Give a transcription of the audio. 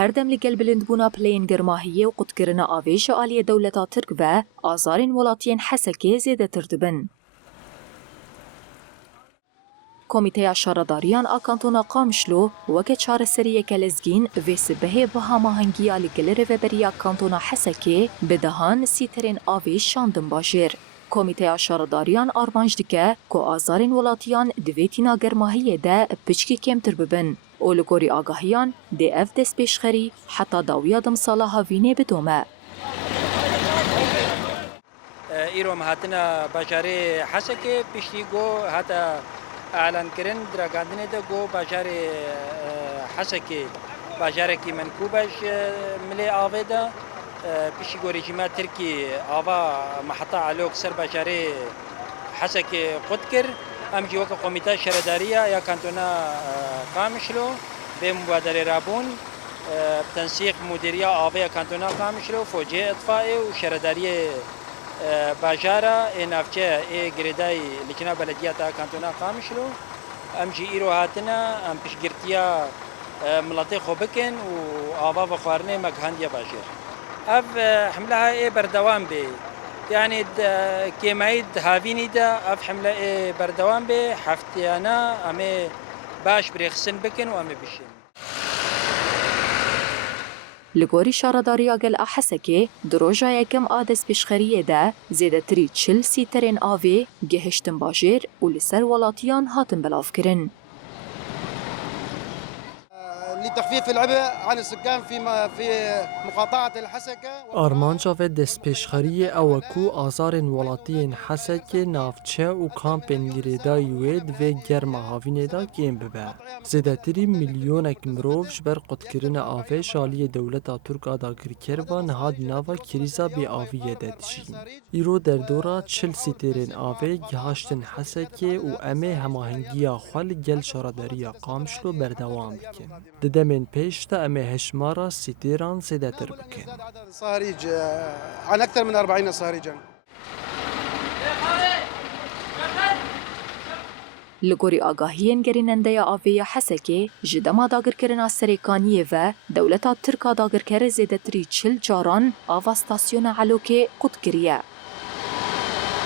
هردم لگل بلندبونا پلین گرماهیه و قدکرنا آویش آلی دولتا ترک و آزارین ولاتین حسکه زیده تردبن. کمیته شارداریان آکانتونا قامشلو وکه چار سریه کلزگین و سبه به هماهنگی لگل ریوبریا کانتونا حسکه بدهان سیترین آویش شاندن باشیر. کمیته شارداریان آرمانج دکه که آزارین ولاتیان دویتینا گرماهیه ده پچکی کمتر ببن. اولگوری آگاهیان ده اف دست پیشخری حتی داویا دمسالا هاوینه بدومه. ایرو مهاتنا باشاری حسکه پیشتی گو حتی اعلان کردن درگاندنی ده گو باشاری حسکه باشاری کی منکوبش ملی آویده پیشی گو رژیم ترکی آوا محطة علوک سر باشاری حسکه قد کرد امجی وقت کمیته شهرداریه یا کانتونا قامشلو به مبادله رابون تنسيق مديرية آبية كانتونا قامشلو فوجي اطفائي وشهرداریه باجارا نافچه گریدای لجنه بلدیات کانتونا قامشلو امجی ایرو هاتنا ام پیشگرتیا ملاتي خوبکن و آوا و خوارنه مگهاندیا باجر اف حمله بردوام به يعني كيمايد هافيني دا اف حمله بردوام به هفتيانا امي باش بريخسن بكن وامي بشين لگوری شارداری آگل احسکه دروجا یکم آدس پیشخریه ده زیده تری 40 سیترین آوی گهشتن باجیر و لسر ولاتیان هاتن بلاف کرن. لتخفيف العبء عن السكان في مقاطعة الحسكة. آرمانجا و دست پیشخری اوکو آزارن ولاتین حسکه نافچه و کامپن گریدای وید و گرم هاوینه دا گیم ببه. زیدتری میلیونک مروفش بر قدکرین آوه شالی دولتا ترک آدا کرکر و نهاد ناوا کریزا بی آویه دادشین. ایرو در دورا 40 سیترین آوه گهاشتن حسکه و امه هماهنگیا خوال گل شارداریا قامشلو بردوام بکن. دمن پیش تا امه هشمارا سیتیران زیدتر بکن. صهريج عن أكثر من 40 صهريجا. لگوری آگاهیین گریننده یا آوی حسکه جدما داگر کرنا سریکانیه و دولتا ترکا داگر کر زیده تری 40 جاران آوا ستاسیون علوکه قد کریه.